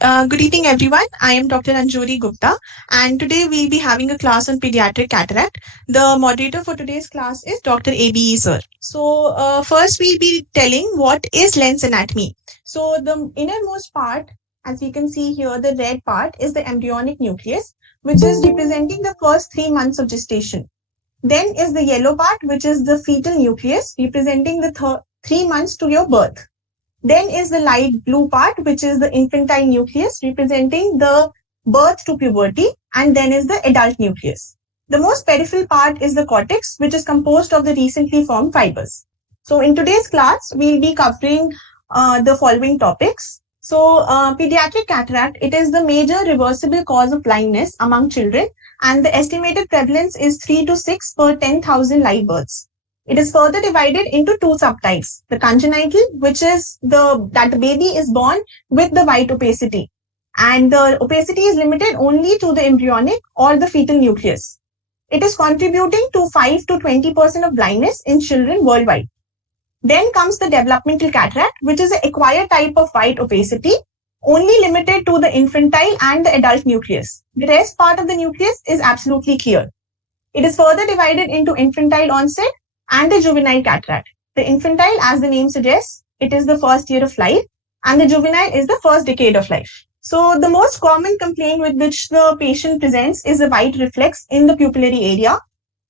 Good evening, everyone. I am Dr. Anjori Gupta, and today we'll be having a class on pediatric cataract. The moderator for today's class is Dr. ABE sir. First we'll be telling what is lens anatomy. So, the innermost part, as we can see here, the red part is the embryonic nucleus, which is representing the first 3 months of gestation. Then is the yellow part, which is the fetal nucleus, representing the 3 months to your birth. Then is the light blue part, which is the infantile nucleus, representing the birth to puberty, and then is the adult nucleus. The most peripheral part is the cortex, which is composed of the recently formed fibers. So in today's class, we'll be covering the following topics. Pediatric cataract, it is the major reversible cause of blindness among children, and the estimated prevalence is 3 to 6 per 10,000 live births. It is further divided into two subtypes. The congenital, which is that the baby is born with the white opacity, and the opacity is limited only to the embryonic or the fetal nucleus. It is contributing to 5 to 20% of blindness in children worldwide. Then comes the developmental cataract, which is an acquired type of white opacity, only limited to the infantile and the adult nucleus. The rest part of the nucleus is absolutely clear. It is further divided into infantile onset and the juvenile cataract. The infantile, as the name suggests, it is the first year of life, and the juvenile is the first decade of life. So the most common complaint with which the patient presents is a white reflex in the pupillary area.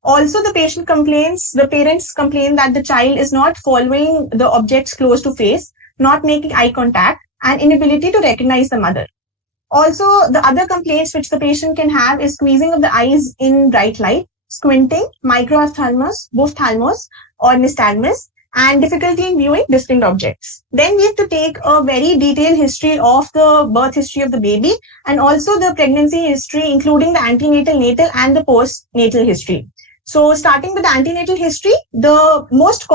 Also, the parents complain that the child is not following the objects close to face, not making eye contact, and inability to recognize the mother. Also, the other complaints which the patient can have is squeezing of the eyes in bright light, squinting, microphthalmos, ophthalmos, or nystagmus, and difficulty in viewing distinct objects. Then we have to take a very detailed history of the birth history of the baby and also the pregnancy history, including the antenatal, natal, and the postnatal history. So starting with the antenatal history, the most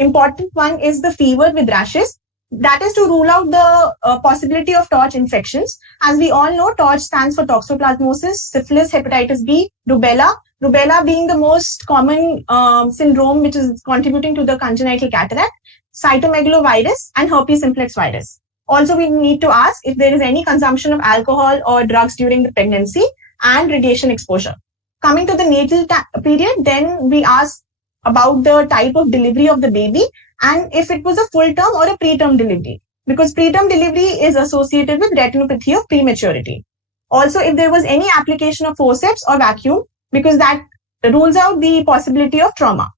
important one is the fever with rashes. That is to rule out the possibility of TORCH infections. As we all know, TORCH stands for toxoplasmosis, syphilis, hepatitis B, rubella. Rubella being the most common syndrome which is contributing to the congenital cataract, cytomegalovirus, and herpes simplex virus. Also, we need to ask if there is any consumption of alcohol or drugs during the pregnancy and radiation exposure. Coming to the natal period, then we ask about the type of delivery of the baby and if it was a full-term or a preterm delivery, because preterm delivery is associated with retinopathy of prematurity. Also, if there was any application of forceps or vacuum, because that rules out the possibility of trauma.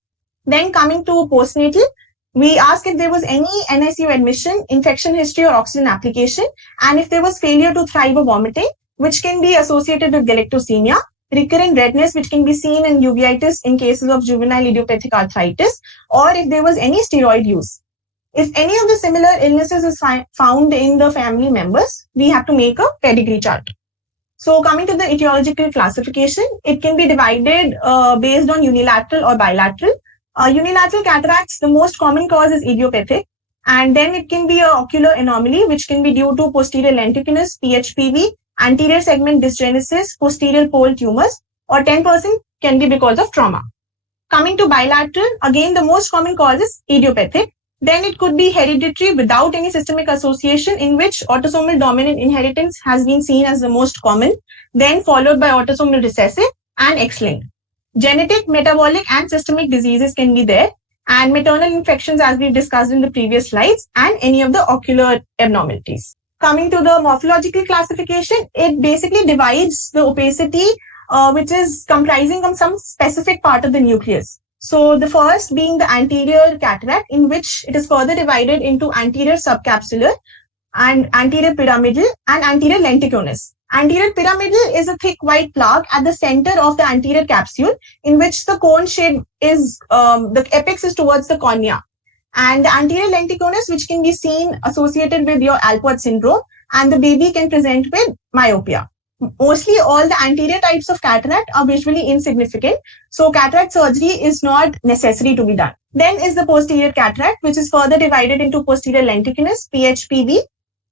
Then coming to postnatal, we ask if there was any NICU admission, infection history or oxygen application, and if there was failure to thrive or vomiting, which can be associated with galactosemia, recurrent redness, which can be seen in uveitis in cases of juvenile idiopathic arthritis, or if there was any steroid use. If any of the similar illnesses is found in the family members, we have to make a pedigree chart. So coming to the etiological classification, it can be divided based on unilateral or bilateral. Unilateral cataracts, the most common cause is idiopathic, and then it can be an ocular anomaly, which can be due to posterior lentiginous, PHPV, anterior segment dysgenesis, posterior pole tumors, or 10% can be because of trauma. Coming to bilateral, again, the most common cause is idiopathic. Then it could be hereditary without any systemic association, in which autosomal dominant inheritance has been seen as the most common, then followed by autosomal recessive and X-linked. Genetic, metabolic, and systemic diseases can be there, and maternal infections, as we discussed in the previous slides, and any of the ocular abnormalities. Coming to the morphological classification, it basically divides the opacity, which is comprising of some specific part of the nucleus. So the first being the anterior cataract, in which it is further divided into anterior subcapsular and anterior pyramidal and anterior lentiginous. Anterior pyramidal is a thick white plaque at the center of the anterior capsule, in which the cone shape is, the apex is towards the cornea. And the anterior lentiginous, which can be seen associated with your Alport syndrome, and the baby can present with myopia. Mostly all the anterior types of cataract are visually insignificant, so cataract surgery is not necessary to be done. Then is the posterior cataract, which is further divided into posterior lentiginous, PHPV,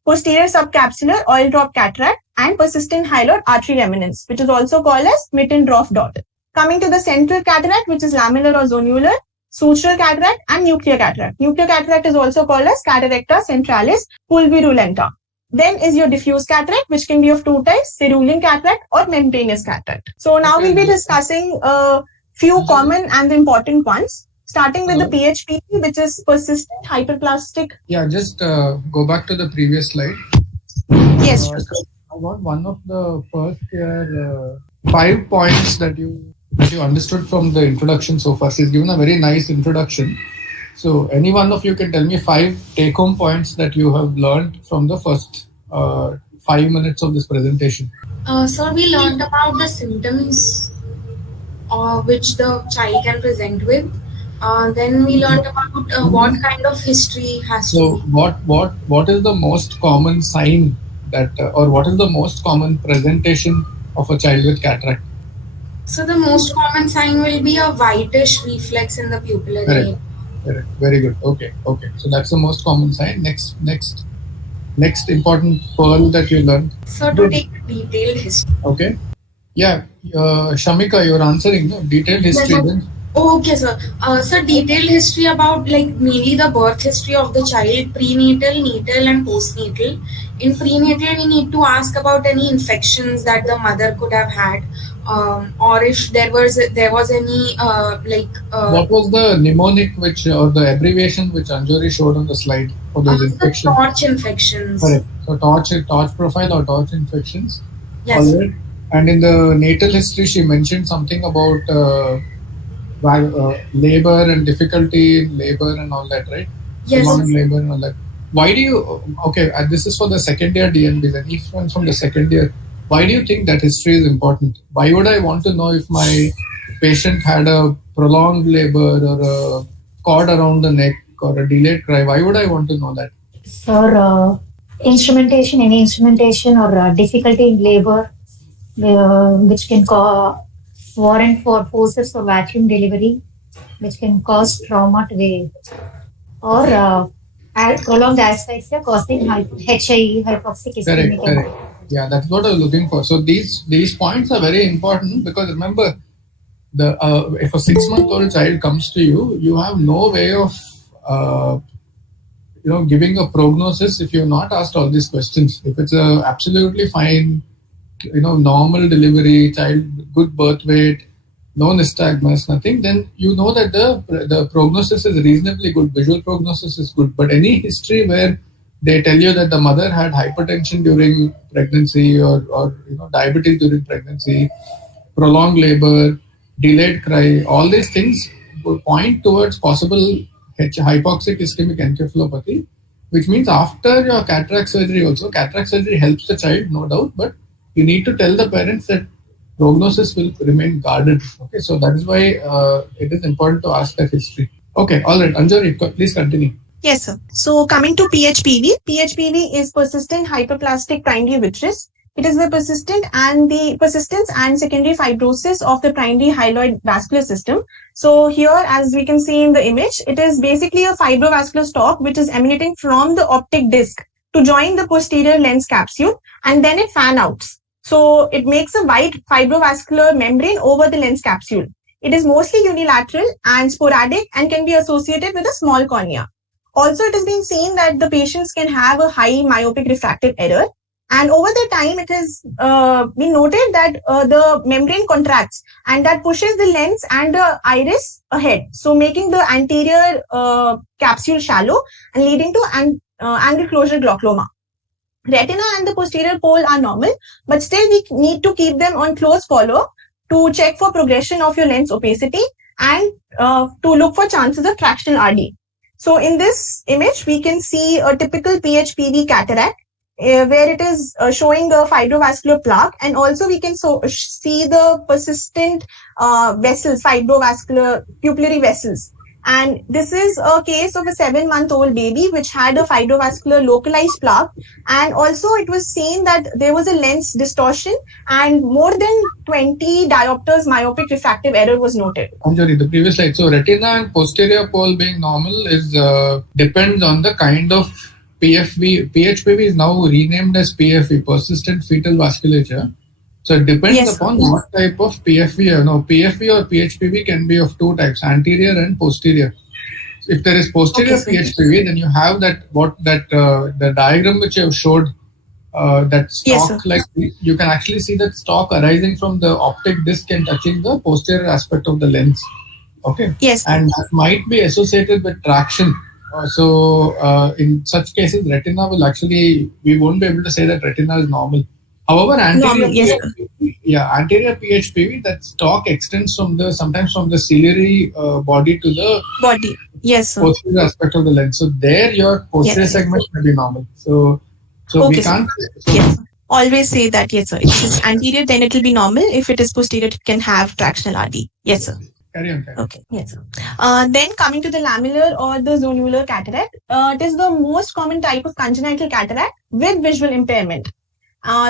posterior subcapsular oil drop cataract, and persistent hyaloid artery remanence, which is also called as Mittendorf dot. Coming to the central cataract, which is lamellar or zonular, sutural cataract, and nuclear cataract. Nuclear cataract is also called as cataracta centralis pulvirulenta. Then is your diffuse cataract, which can be of two types, cerulean cataract or membranous cataract. So now we'll be discussing a few common and important ones, starting with the PHPP, which is persistent hyperplastic. Yeah, just go back to the previous slide. Yes. I want one of the first year 5 points that you understood from the introduction so far. She's given a very nice introduction. So any one of you can tell me 5 take-home points that you have learned from the first 5 minutes of this presentation. So we learned about the symptoms which the child can present with. Then we learned about what kind of history has So to be. what is the most common sign that or what is the most common presentation of a child with cataract? So the most common sign will be a whitish reflex in the pupillary area. Correct. Very good. Okay. So that's the most common sign. Next important pearl that you learned. So to take a detailed history. Okay. Yeah. Shamika, you're answering, no? Detailed history. Yes, then. Okay, sir. So detailed history about mainly the birth history of the child, prenatal, natal, and postnatal. In prenatal, we need to ask about any infections that the mother could have had, or if there was any What was the mnemonic or the abbreviation which Anjori showed on the slide for those infections? Torch infections. Correct. So torch profile or torch infections. Yes. All right. And in the natal history, she mentioned something about labor and difficulty in labor and all that, right? Yes. Labor and all that. Why do you? Okay, this is for the second year DNBs, and even from the second year, why do you think that history is important? Why would I want to know if my patient had a prolonged labor or a cord around the neck or a delayed cry? Why would I want to know that? For any instrumentation or difficulty in labor, which can warrant for forceps or vacuum delivery, which can cause trauma to the, or prolonged asphyxia causing HIE, hypoxic ischemic. Correct. Yeah, that's what I was looking for. So these points are very important because remember, if a 6-month-old child comes to you, you have no way of giving a prognosis if you have not asked all these questions. If it's a absolutely fine, normal delivery, child, good birth weight, no nystagmus, nothing, then you know that the prognosis is reasonably good. Visual prognosis is good. But any history where they tell you that the mother had hypertension during pregnancy or diabetes during pregnancy, prolonged labor, delayed cry, all these things will point towards possible hypoxic ischemic encephalopathy, which means after your cataract surgery also, cataract surgery helps the child, no doubt, but you need to tell the parents that prognosis will remain guarded. Okay, so that is why it is important to ask that history. Okay, all right, Anjori, please continue. Yes, sir. So coming to PHPV, PHPV is persistent hyperplastic primary vitreous. It is the persistence and secondary fibrosis of the primary hyaloid vascular system. So here, as we can see in the image, it is basically a fibrovascular stalk which is emanating from the optic disc to join the posterior lens capsule, and then it fan outs. So it makes a white fibrovascular membrane over the lens capsule. It is mostly unilateral and sporadic and can be associated with a small cornea. Also, it has been seen that the patients can have a high myopic refractive error. And over the time, it has been noted that the membrane contracts and that pushes the lens and the iris ahead. So making the anterior capsule shallow and leading to angle closure glaucoma. Retina and the posterior pole are normal, but still we need to keep them on close follow-up to check for progression of your lens opacity and to look for chances of fractional RD. So in this image, we can see a typical PHPV cataract where it is showing a fibrovascular plaque, and also we can see the persistent vessels, fibrovascular pupillary vessels. And this is a case of a 7-month-old baby which had a fibrovascular localized plaque, and also it was seen that there was a lens distortion and more than 20 diopters myopic refractive error was noted. Anjali, the previous slide. So retina and posterior pole being normal is depends on the kind of PFV. PHPV is now renamed as PFV, persistent fetal vasculature. So it depends upon what type of PFV. No, PFV or PHPV can be of two types, anterior and posterior. If there is posterior PHPV, then you have the diagram which you have showed that Yes, stalk, sir. like you can actually see that stalk arising from the optic disc and touching the posterior aspect of the lens. Okay, Yes, sir. and that might be associated with traction. In such cases, retina will actually, we won't be able to say that retina is normal. However, Normal. anterior Yes, sir. PHPV, yeah, anterior PHPV, that stalk extends from the sometimes from the ciliary body to the Body. Yes, sir. posterior aspect of the lens. So there, your Yes, posterior yes. segment may be normal. So we Okay, sir. can't. Yes, So sir. Always say that, yes, sir. If it is anterior, then it will be normal. If it is posterior, it can have tractional RD. Yes, sir. carry on, carry on. Okay, yes, sir. Then coming to the lamellar or the zonular cataract, it is the most common type of congenital cataract with visual impairment.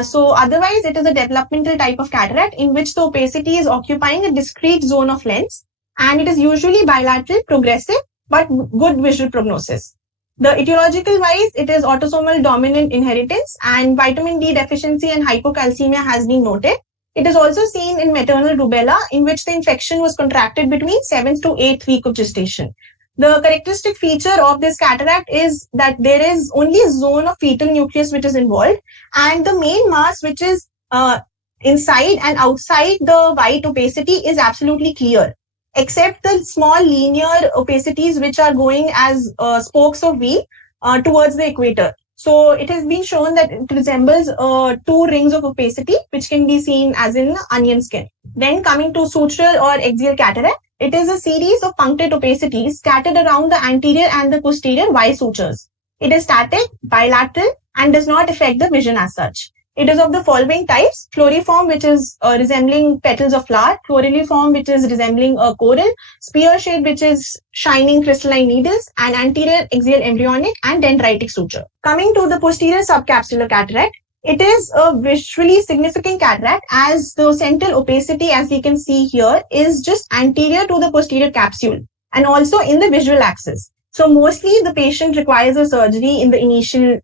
So otherwise, it is a developmental type of cataract in which the opacity is occupying a discrete zone of lens, and it is usually bilateral, progressive, but good visual prognosis. The etiological wise, it is autosomal dominant inheritance, and vitamin D deficiency and hypocalcemia has been noted. It is also seen in maternal rubella, in which the infection was contracted between 7th to 8th week of gestation. The characteristic feature of this cataract is that there is only a zone of fetal nucleus which is involved, and the main mass which is inside and outside the white opacity is absolutely clear, except the small linear opacities which are going as spokes of V towards the equator. So it has been shown that it resembles two rings of opacity, which can be seen as in onion skin. Then coming to sutural or axial cataract, it is a series of punctate opacities scattered around the anterior and the posterior Y sutures. It is static, bilateral, and does not affect the vision as such. It is of the following types: floriform, which is resembling petals of flower; coralliform, which is resembling a coral; spear shaped, which is shining crystalline needles; and anterior axial embryonic and dendritic suture. Coming to the posterior subcapsular cataract, it is a visually significant cataract as the central opacity, as we can see here, is just anterior to the posterior capsule and also in the visual axis. So mostly the patient requires a surgery in the initial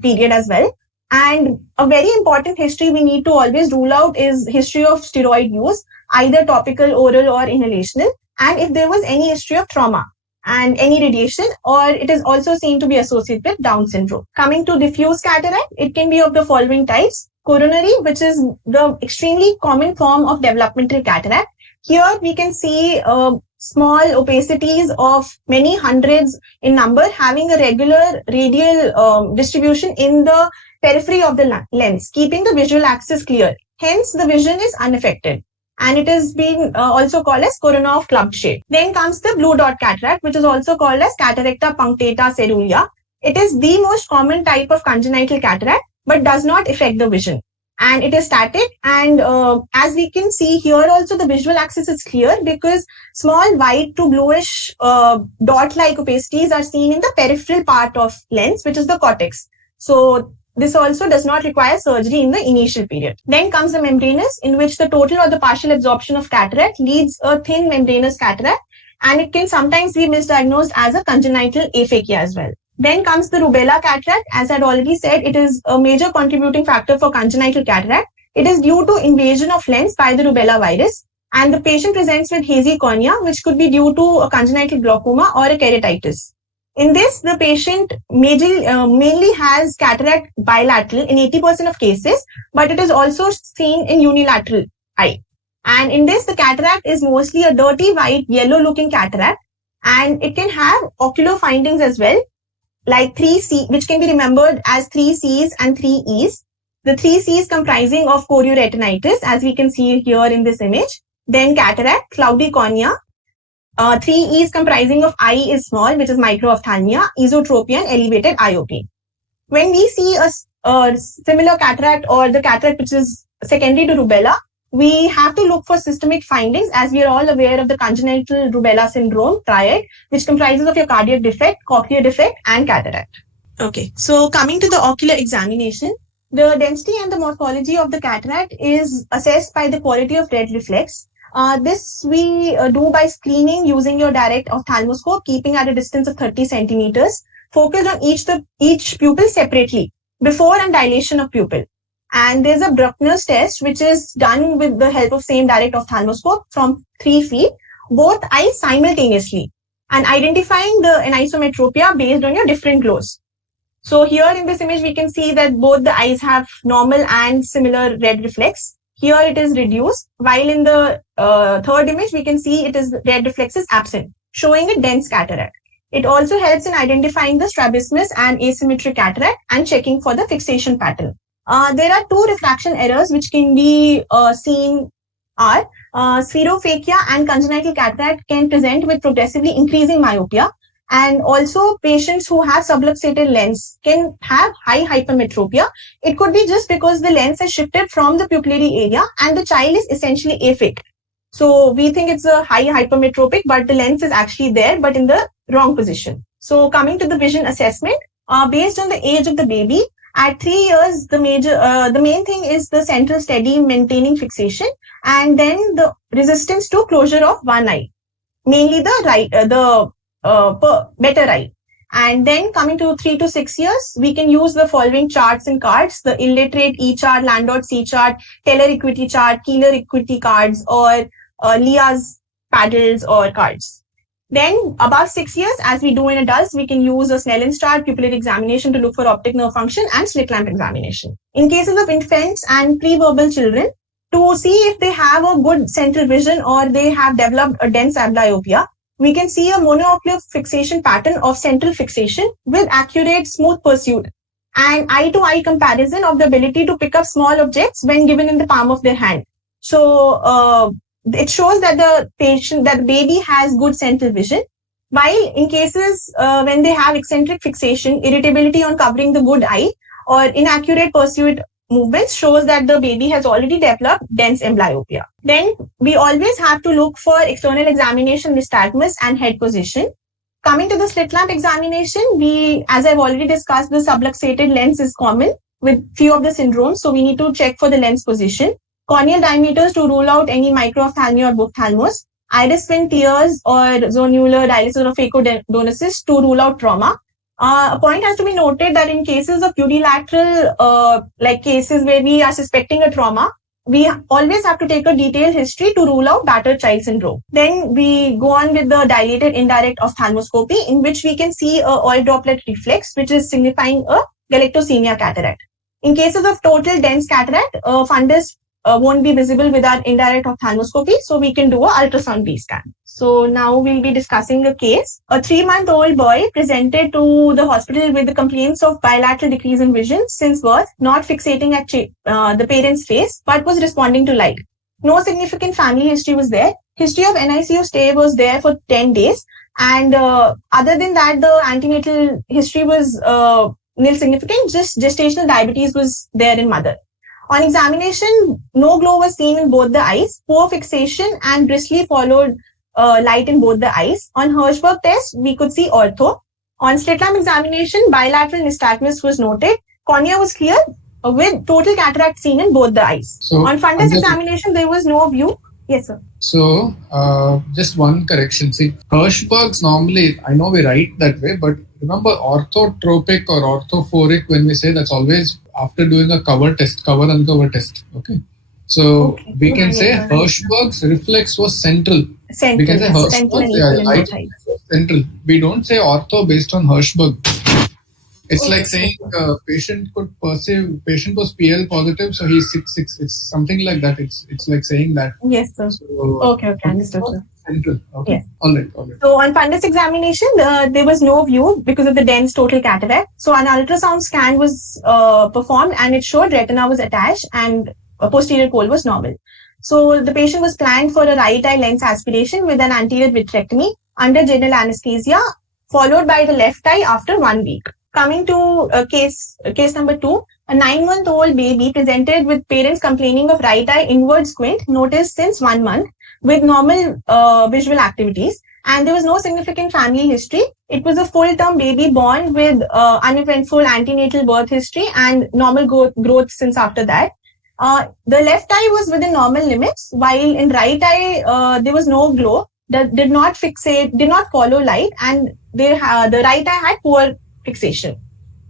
period as well. And a very important history we need to always rule out is history of steroid use, either topical, oral, or inhalational, and if there was any history of trauma and any radiation, or it is also seen to be associated with Down syndrome. Coming to diffuse cataract, it can be of the following types: coronary, which is the extremely common form of developmental cataract. Here we can see small opacities of many hundreds in number having a regular radial distribution in the periphery of the lens, keeping the visual axis clear. Hence, the vision is unaffected. And it has been also called as corona of clubbed shape. Then comes the blue dot cataract, which is also called as cataracta punctata cerulea. It is the most common type of congenital cataract, but does not affect the vision. And it is static, and as we can see here also, the visual axis is clear because small white to bluish dot-like opacities are seen in the peripheral part of lens, which is the cortex. So this also does not require surgery in the initial period. Then comes the membranous, in which the total or the partial absorption of cataract leads a thin membranous cataract, and it can sometimes be misdiagnosed as a congenital aphakia as well. Then comes the rubella cataract. As I had already said, it is a major contributing factor for congenital cataract. It is due to invasion of lens by the rubella virus, and the patient presents with hazy cornea, which could be due to a congenital glaucoma or a keratitis. In this, the patient mainly has cataract bilateral in 80% of cases, but it is also seen in unilateral eye. And in this, the cataract is mostly a dirty white, yellow-looking cataract, and it can have ocular findings as well, like 3C, which can be remembered as 3 C's and 3 E's. The 3 C's comprising of chorioretinitis, as we can see here in this image, then cataract, cloudy cornea, 3 E's comprising of eye is small, which is microophthalmia, esotropia, and elevated IOP. When we see a similar cataract or the cataract which is secondary to rubella, we have to look for systemic findings, as we are all aware of the congenital rubella syndrome triad, which comprises of your cardiac defect, cochlear defect, and cataract. Okay, so coming to the ocular examination, the density and the morphology of the cataract is assessed by the quality of red reflex. This we do by screening using your direct ophthalmoscope, keeping at a distance of 30 centimeters, focused on each pupil separately before and dilation of pupil. And there's a Bruckner's test, which is done with the help of same direct ophthalmoscope from 3 feet, both eyes simultaneously, and identifying the anisometropia based on your different glows. So here in this image, we can see that both the eyes have normal and similar red reflex. Here it is reduced, while in the third image, we can see it is red reflex is absent, showing a dense cataract. It also helps in identifying the strabismus and asymmetric cataract and checking for the fixation pattern. There are two refraction errors which can be seen are spherophakia and congenital cataract can present with progressively increasing myopia. And also patients who have subluxated lens can have high hypermetropia. It could be just because the lens has shifted from the pupillary area and the child is essentially aphakic. So we think it's a high hypermetropic, but the lens is actually there, but in the wrong position. So coming to the vision assessment, based on the age of the baby, at 3 years, the main thing is the central steady maintaining fixation, and then the resistance to closure of one eye, mainly the better eye. And then coming to 3 to 6 years, we can use the following charts and cards: the illiterate E chart, Landau C chart, Teller equity chart, Keeler equity cards, or Leah's paddles or cards. Then above 6 years, as we do in adults, we can use a Snellen's chart, pupillary examination to look for optic nerve function, and slit lamp examination. In cases of infants and pre-verbal children, to see if they have a good central vision or they have developed a dense amblyopia, we can see a monoocular fixation pattern of central fixation with accurate smooth pursuit and eye-to-eye comparison of the ability to pick up small objects when given in the palm of their hand. So it shows that the baby has good central vision. While in cases when they have eccentric fixation, irritability on covering the good eye, or inaccurate pursuit movements shows that the baby has already developed dense amblyopia. Then we always have to look for external examination, nystagmus, and head position. Coming to the slit lamp examination, as I've already discussed, the subluxated lens is common with few of the syndromes, so we need to check for the lens position. Corneal diameters to rule out any microophthalmia or ophthalmos. Iris fin tears or zonular dialysis or phacodonosis to rule out trauma. A point has to be noted that in cases of unilateral, like cases where we are suspecting a trauma, we always have to take a detailed history to rule out battered child syndrome. Then we go on with the dilated indirect ophthalmoscopy, in which we can see a oil droplet reflex, which is signifying a galactosemia cataract. In cases of total dense cataract, fundus won't be visible without indirect ophthalmoscopy, so we can do a ultrasound B scan. So now we'll be discussing a case. A 3-month-old boy presented to the hospital with the complaints of bilateral decrease in vision since birth, not fixating at the parent's face, but was responding to light. No significant family history was there. History of NICU stay was there for 10 days. And other than that, the antenatal history was nil significant. Just gestational diabetes was there in mother. On examination, no glow was seen in both the eyes. Poor fixation and bristly followed light in both the eyes. On Hirschberg test, we could see ortho. On slit lamp examination, bilateral nystagmus was noted. Cornea was clear with total cataract seen in both the eyes. So, on fundus examination, there was no view. Yes, sir. So, just one correction. See, Hirschberg's normally, I know we write that way, but remember orthotropic or orthophoric, when we say, that's always after doing a cover uncover test. Okay. So we can say Hirschberg's reflex was central. We can say Hirschberg's central. We don't say ortho based on Hirschberg. It's like saying patient was PL positive, so he's 6'6". It's something like that. It's like saying that. Yes, sir. So, okay, understood, sir. Central. Okay. Yes. All right. So on fundus examination, there was no view because of the dense total cataract. So an ultrasound scan was performed and it showed retina was attached and a posterior pole was normal. So the patient was planned for a right eye lens aspiration with an anterior vitrectomy under general anesthesia, followed by the left eye after 1 week. Coming to case number 2, a 9-month-old baby presented with parents complaining of right eye inward squint noticed since 1 month with normal visual activities, and there was no significant family history. It was a full-term baby born with uneventful antenatal birth history and normal growth since after that. The left eye was within normal limits, while in right eye there was no glow, that did not follow light, and the right eye had poor fixation.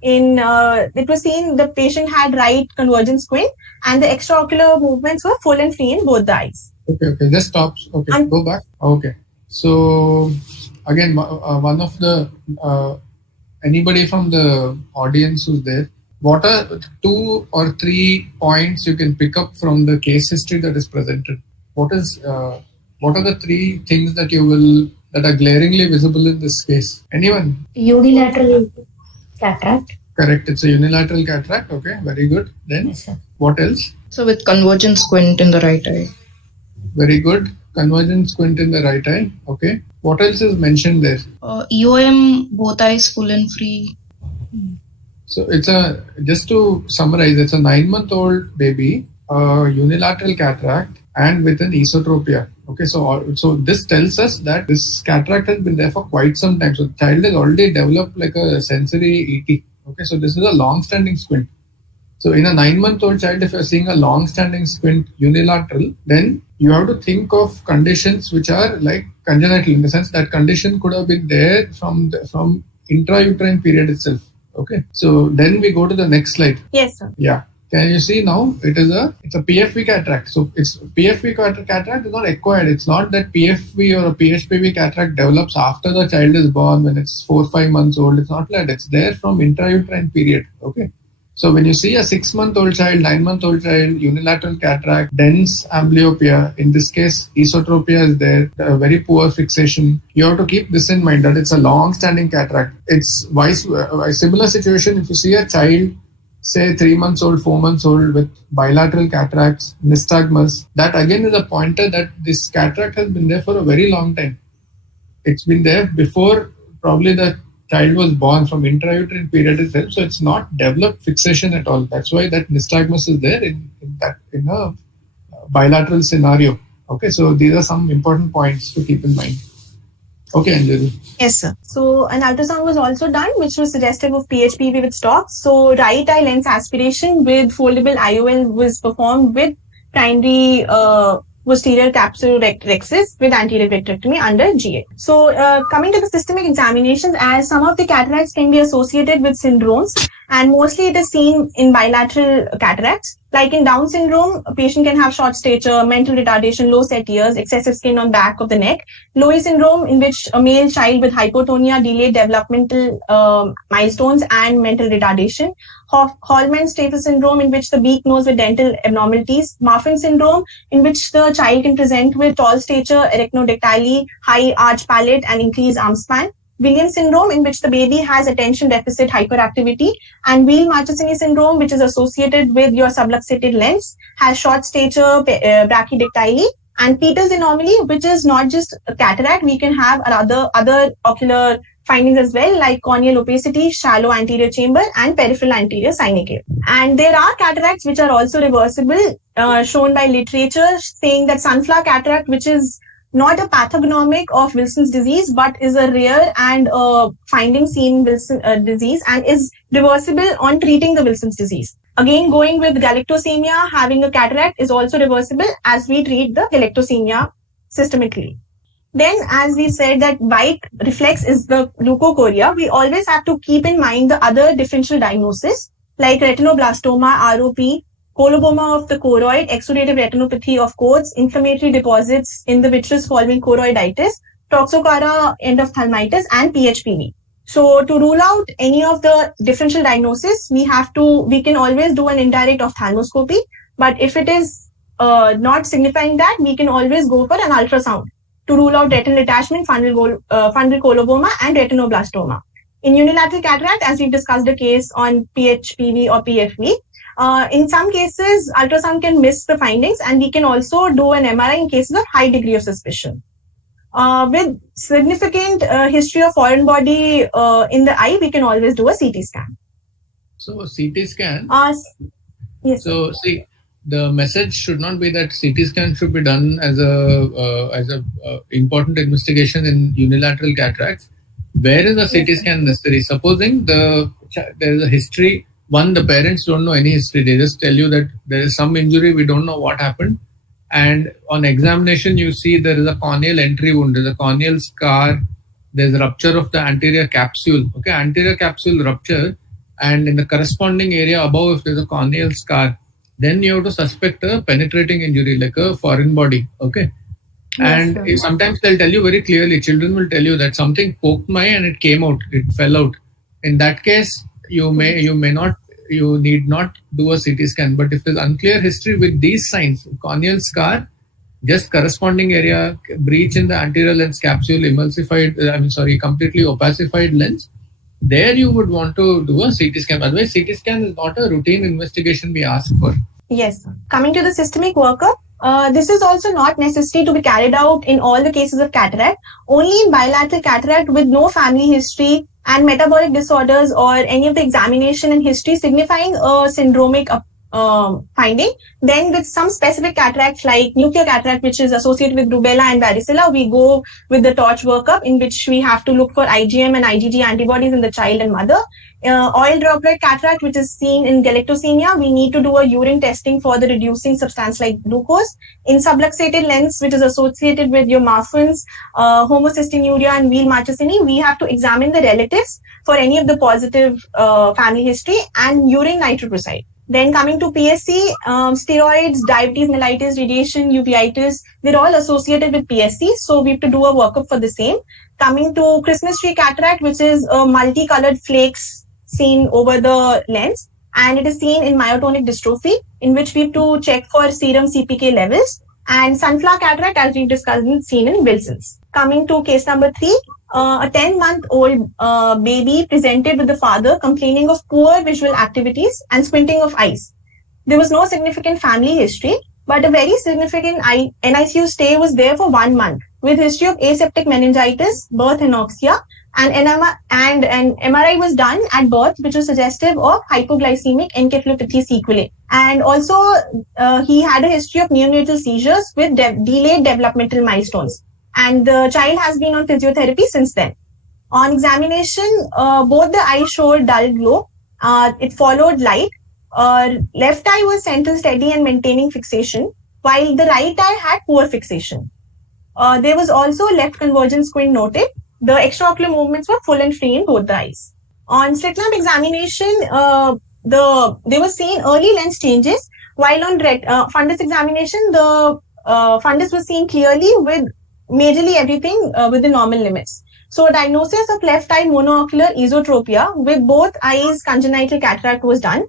It was seen the patient had right convergent squint and the extraocular movements were full and free in both the eyes. Okay, just stop. Okay, go back. Okay, so again, one of the anybody from the audience who's there, what are 2 or 3 points you can pick up from the case history that is presented? What are the 3 things that are glaringly visible in this case? Anyone? Unilateral cataract. Correct. It's a unilateral cataract. Okay, very good. Then Yes, sir. what else? So with convergent squint in the right eye. Very good. Convergent squint in the right eye. Okay. What else is mentioned there? EOM, both eyes full and free. So just to summarize, it's a 9-month-old baby, unilateral cataract, and with an esotropia. Okay, so this tells us that this cataract has been there for quite some time. So the child has already developed like a sensory ET. Okay, so this is a long-standing squint. So in a 9-month-old child, if you're seeing a long-standing squint unilateral, then you have to think of conditions which are like congenital, in the sense that condition could have been there from intrauterine period itself. Okay, so then we go to the next slide. Yes, sir. Yeah. Can you see now? It's a PFV cataract. So it's PFV cataract is not acquired. It's not that PFV or a PHPV cataract develops after the child is born when it's 4 or 5 months old. It's not like that. It's there from intrauterine period. Okay. So when you see a 6-month-old child, 9-month-old child, unilateral cataract, dense amblyopia, in this case, esotropia is there, very poor fixation. You have to keep this in mind that it's a long-standing cataract. It's a similar situation if you see a child, say 3 months old, 4 months old with bilateral cataracts, nystagmus. That again is a pointer that this cataract has been there for a very long time. It's been there before probably the child was born, from intrauterine period itself, so it's not developed fixation at all. That's why that nystagmus is there in a bilateral scenario. Okay, so these are some important points to keep in mind. Okay, Anjali. Yes, sir. So an ultrasound was also done, which was suggestive of PHPV with stalks. So right eye lens aspiration with foldable IOL was performed with primary posterior capsule rexis with anterior vitrectomy under GA. So coming to the systemic examinations, as some of the cataracts can be associated with syndromes, and mostly it is seen in bilateral cataracts. Like in Down syndrome, a patient can have short stature, mental retardation, low set ears, excessive skin on back of the neck. Lowy syndrome, in which a male child with hypotonia, delayed developmental milestones, and mental retardation. Hallman-Staffel syndrome, in which the beak nose with dental abnormalities. Marfan syndrome, in which the child can present with tall stature, erectodactyly, high arch palate, and increased arm span. Williams syndrome, in which the baby has attention deficit hyperactivity, and Weil-Marchesani syndrome, which is associated with your subluxated lens, has short stature, brachydactyly, and Peters anomaly, which is not just a cataract. We can have other ocular findings as well, like corneal opacity, shallow anterior chamber, and peripheral anterior synecale. And there are cataracts which are also reversible, shown by literature saying that sunflower cataract, which is not a pathognomic of Wilson's disease, but is a rare and finding seen in Wilson disease, and is reversible on treating the Wilson's disease. Again, going with galactosemia, having a cataract is also reversible as we treat the galactosemia systemically. Then, as we said that white reflex is the leukocoria, we always have to keep in mind the other differential diagnosis like retinoblastoma, ROP, coloboma of the choroid, exudative retinopathy of codes, inflammatory deposits in the vitreous following choroiditis, toxocara endophthalmitis, and PHPV. So to rule out any of the differential diagnosis, we can always do an indirect ophthalmoscopy. But if it is not signifying that, we can always go for an ultrasound to rule out retinal detachment, fundal coloboma, and retinoblastoma. In unilateral cataract, as we've discussed a case on PHPV or PFV, in some cases, ultrasound can miss the findings, and we can also do an MRI in cases of high degree of suspicion. With significant history of foreign body in the eye, we can always do a CT scan. So CT scan. Yes. So see, the message should not be that CT scan should be done as a important investigation in unilateral cataracts. Where is the CT scan necessary? Supposing there is a history. One, the parents don't know any history. They just tell you that there is some injury. We don't know what happened. And on examination, you see there is a corneal entry wound. There's a corneal scar. There's a rupture of the anterior capsule. Okay, anterior capsule rupture. And in the corresponding area above, if there's a corneal scar, then you have to suspect a penetrating injury like a foreign body. Okay. Yes, and sometimes they'll tell you very clearly, children will tell you that something poked my eye and it came out, it fell out. In that case, you need not do a CT scan. But if there's unclear history with these signs, corneal scar, just corresponding area, breach in the anterior lens capsule, completely opacified lens, there you would want to do a CT scan. Otherwise, CT scan is not a routine investigation we ask for. Yes. Coming to the systemic workup, this is also not necessary to be carried out in all the cases of cataract. Only in bilateral cataract with no family history and metabolic disorders or any of the examination and history signifying a syndromic finding. Then with some specific cataracts like nuclear cataract, which is associated with rubella and varicella, we go with the torch workup in which we have to look for IgM and IgG antibodies in the child and mother. Oil droplet cataract, which is seen in galactosemia, we need to do a urine testing for the reducing substance like glucose. In subluxated lens, which is associated with your Marfan's, homocystinuria and Weil Marchesini, we have to examine the relatives for any of the positive family history and urine nitroprusside. Then coming to PSC, steroids, diabetes mellitus, radiation, uveitis, they're all associated with PSC. So we have to do a workup for the same. Coming to Christmas tree cataract, which is multicolored flakes seen over the lens. And it is seen in myotonic dystrophy, in which we have to check for serum CPK levels. And sunflower cataract, as we've discussed, is seen in Wilson's. Coming to case number 3, a 10-month-old baby presented with the father complaining of poor visual activities and squinting of eyes. There was no significant family history, but a very significant NICU stay was there for 1 month with history of aseptic meningitis, birth anoxia, and an MRI was done at birth, which was suggestive of hypoglycemic encephalopathy sequelae. And also, he had a history of neonatal seizures with delayed developmental milestones. And the child has been on physiotherapy since then. On examination, both the eyes showed dull glow. It followed light. Left eye was central steady and maintaining fixation, while the right eye had poor fixation. There was also left convergent squint noted. The extraocular movements were full and free in both the eyes. On slit lamp examination, they were seen early lens changes, while on fundus examination, the fundus was seen clearly with majorly everything within normal limits. So diagnosis of left eye monoocular esotropia with both eyes congenital cataract was done.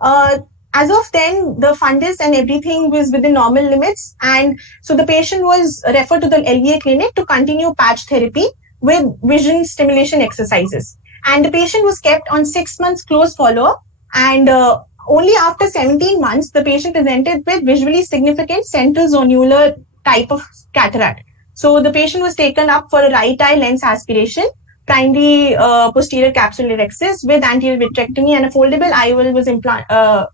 As of then, the fundus and everything was within normal limits, and so the patient was referred to the LVA clinic to continue patch therapy with vision stimulation exercises. And the patient was kept on 6 months close follow-up, and only after 17 months, the patient presented with visually significant central zonular type of cataract. So the patient was taken up for a right eye lens aspiration, primary posterior capsulorhexis with anterior vitrectomy, and a foldable IOL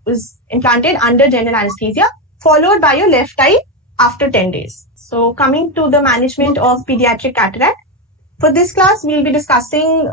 was implanted under general anesthesia, followed by a left eye after 10 days. So coming to the management of pediatric cataract, for this class, we'll be discussing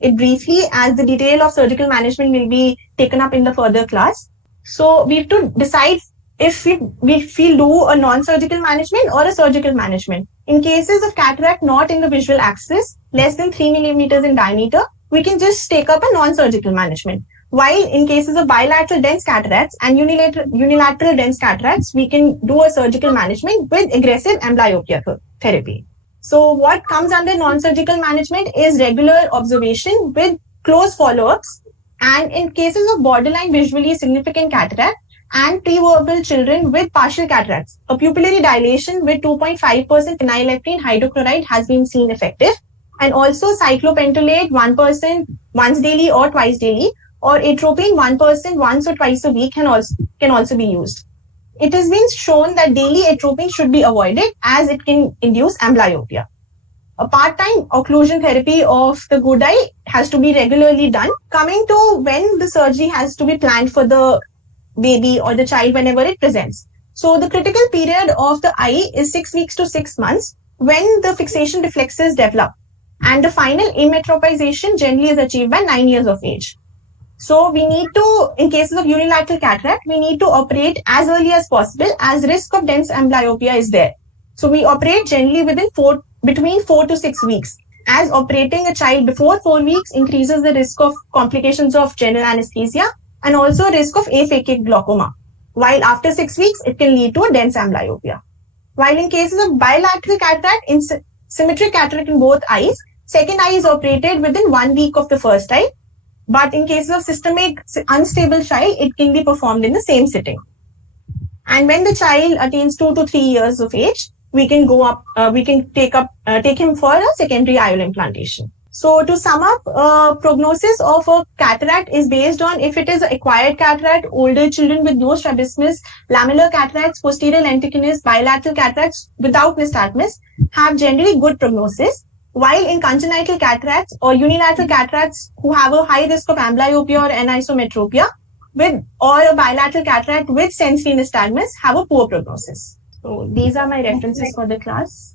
it briefly, as the detail of surgical management will be taken up in the further class. So we have to decide if we'll do a non-surgical management or a surgical management. In cases of cataract not in the visual axis, less than 3 millimeters in diameter, we can just take up a non-surgical management. While in cases of bilateral dense cataracts and unilateral dense cataracts, we can do a surgical management with aggressive amblyopia therapy. So what comes under non-surgical management is regular observation with close follow-ups, and in cases of borderline visually significant cataract and preverbal children with partial cataracts, a pupillary dilation with 2.5% phenylephrine hydrochloride has been seen effective, and also cyclopentolate 1% once daily or twice daily, or atropine 1% once or twice a week can also be used. It has been shown that daily atropine should be avoided as it can induce amblyopia. A part-time occlusion therapy of the good eye has to be regularly done. Coming to when the surgery has to be planned for the baby or the child whenever it presents. So the critical period of the eye is 6 weeks to 6 months when the fixation reflexes develop, and the final emmetropization generally is achieved by 9 years of age. So we need to, in cases of unilateral cataract, we need to operate as early as possible as risk of dense amblyopia is there. So we operate generally between 4 to 6 weeks, as operating a child before 4 weeks increases the risk of complications of general anesthesia and also risk of aphakic glaucoma, while after 6 weeks, it can lead to a dense amblyopia. While in cases of bilateral cataract, in symmetric cataract in both eyes, second eye is operated within 1 week of the first eye, But in cases of systemic unstable child, it can be performed in the same sitting. And when the child attains 2 to 3 years of age, we can take him for a secondary IOL implantation. So to sum up, prognosis of a cataract is based on if it is acquired cataract, older children with no strabismus, lamellar cataracts, posterior lentiginous, bilateral cataracts without nystagmus have generally good prognosis, while in congenital cataracts or unilateral cataracts who have a high risk of amblyopia or anisometropia with or a bilateral cataract with sensory nystagmus have a poor prognosis. So these are my references for the class.